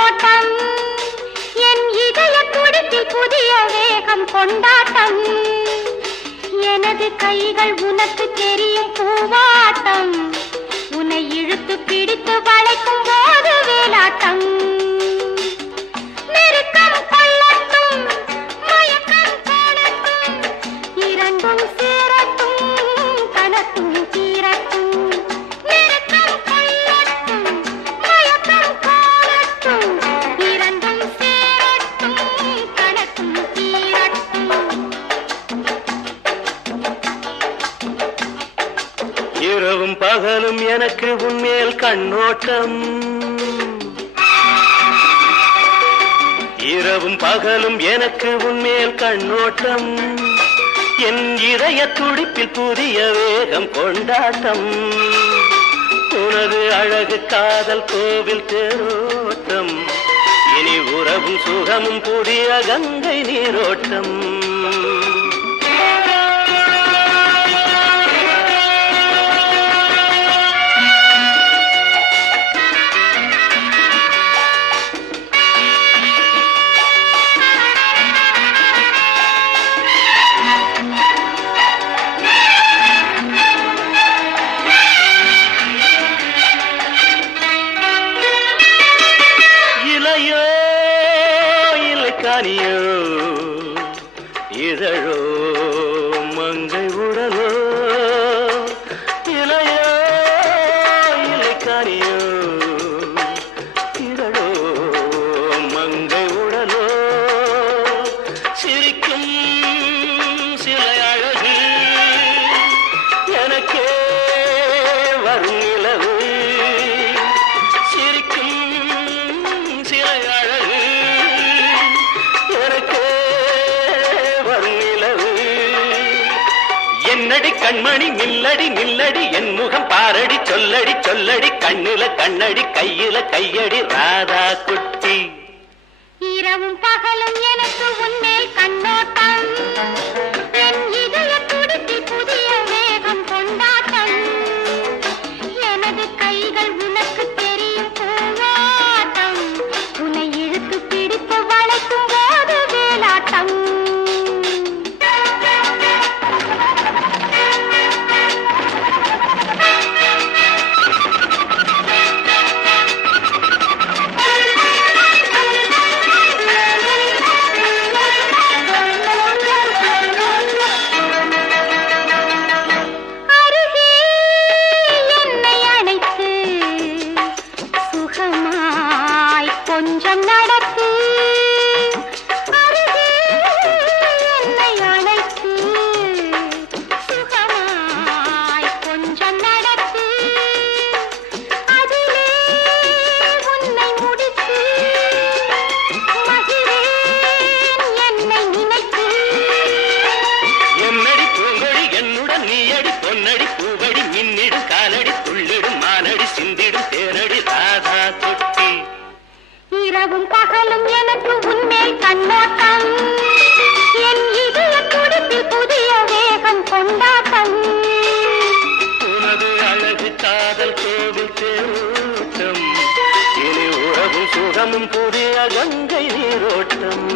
கண்ணோட்டம் என் இதய துடிப்பில் புதிய வேகம் கொண்டாட்டம் எனது கைகள் உனக்கு தெரியும் பூவாட்டம் உன்னை இழுத்து பிடித்து வளைக்கும் போது வேலாட்டம் நெருக்கம் கொள்ளட்டும் மயக்கம் காணட்டும் இரண்டும் சேரட்டும் கனட்டும் தீரட்டும் நெருக்கம் கொள்ளட்டும் மயக்கம் காணட்டும் இரண்டும் சேரட்டும் கனட்டும் தீரட்டும் இரவும் பகலும் எனக்கு உன்மேல் கண்ணோட்டம் இரவும் பகலும் எனக்கு உன்மேல் கண்ணோட்டம் என் இதய துடிப்பில் புதிய வேகம் கொண்டாட்டம் உனது அழகு காதல் கோவில் தேரோட்டம் இனி உறவும் சுகமும் புதிய கங்கை நீரோட்டம் காணியோ இதழோ மங்கை உடலோ இளையோ இலை காணியோ இதழோ மங்கை உடலோ சிரிக்கும் சிலை அழகு எனக்கே வரும் நிலவு சிரிக்கும் சிலை அழகு என்னடி கண்மணி நில்லடி நில்லடி என் முகம் பாரடி சொல்லடி சொல்லடி கண்ணில கண்ணடி கையில கையடி ராதா குட்டி இரவும் பகலும் எனக்கு உன்மேல் கண்ணோட்டம் என் இதய துடிப்பில் புதிய வேகம் கொண்டாட்டம் எனது கைகள் உனக்கு தெரியும் பூவாட்டம் உன்னை இழுத்து பிடித்து வளைக்கும் போது வேலாட்டம் கொஞ்சம் நடத்து அருகே என்னை அழைத்து சுகமாய் கொஞ்சம் நடத்து அதிலே உன்னை முடித்து மகிழேன் என்னை நினைத்து என்னடி பூங்கொடி என்னுடன் நீயடி பொன்னடி பூவடி மின்னிடும் காலடி துள்ளிடும் மானடி சிந்திடும் தேனடி ராதா குட்டி இரவும் பகலும் எனக்கு உன்மேல் கண்ணோட்டம் என் இதய துடிப்பில் புதிய வேகம் கொண்டாட்டம் உனது அழகு காதல் கோவில் தேரோட்டம் இனி உறவும் சுகமும் புதிய கங்கை நீரோட்டம்